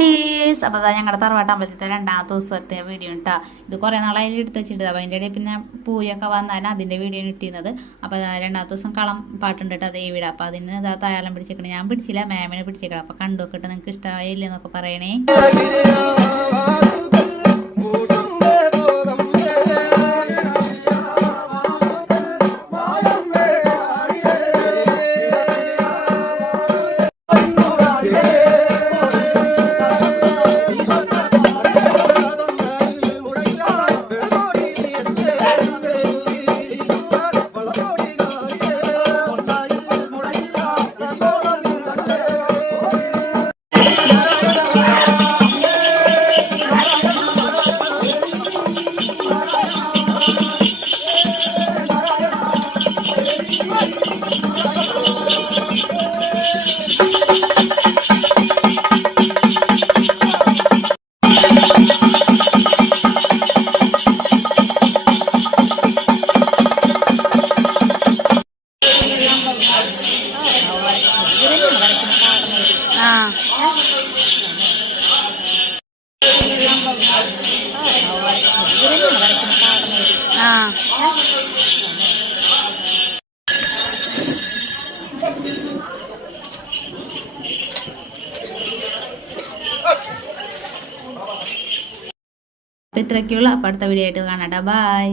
ഡീസ് അപ്പോൾ ഞങ്ങളുടെ തറവാട്ടമ്പലത്തെ രണ്ടാമത്തെ ദിവസത്തെ വീഡിയോ ഇട്ടാ. ഇത് കുറേ നാളായി എടുത്ത് വെച്ചിട്ട് അപ്പോൾ അതിൻ്റെ ഇടയിൽ പിന്നെ പൂയൊക്കെ വന്നാൽ അതിൻ്റെ വീഡിയോ ഇട്ടിരുന്നത്. അപ്പോൾ രണ്ടാമത്തെ ദിവസം കളം പാട്ടുണ്ടിട്ട് അതേ വീട്. അപ്പോൾ അതിന് ഇതാ തായാളം പിടിച്ചേക്കണം. ഞാൻ പിടിച്ചില്ല, മാമിനെ പിടിച്ചേക്കണം. അപ്പോൾ കണ്ടു നോക്കിയിട്ട് നിങ്ങൾക്ക് ഇഷ്ടമായില്ലേ എന്നൊക്കെ പറയണേ. അപ്പോൾ ഇത്രയൊക്കെയുള്ള. അപ്പോൾ അടുത്ത വീഡിയോ ആയിട്ട് കാണാം. ബൈ.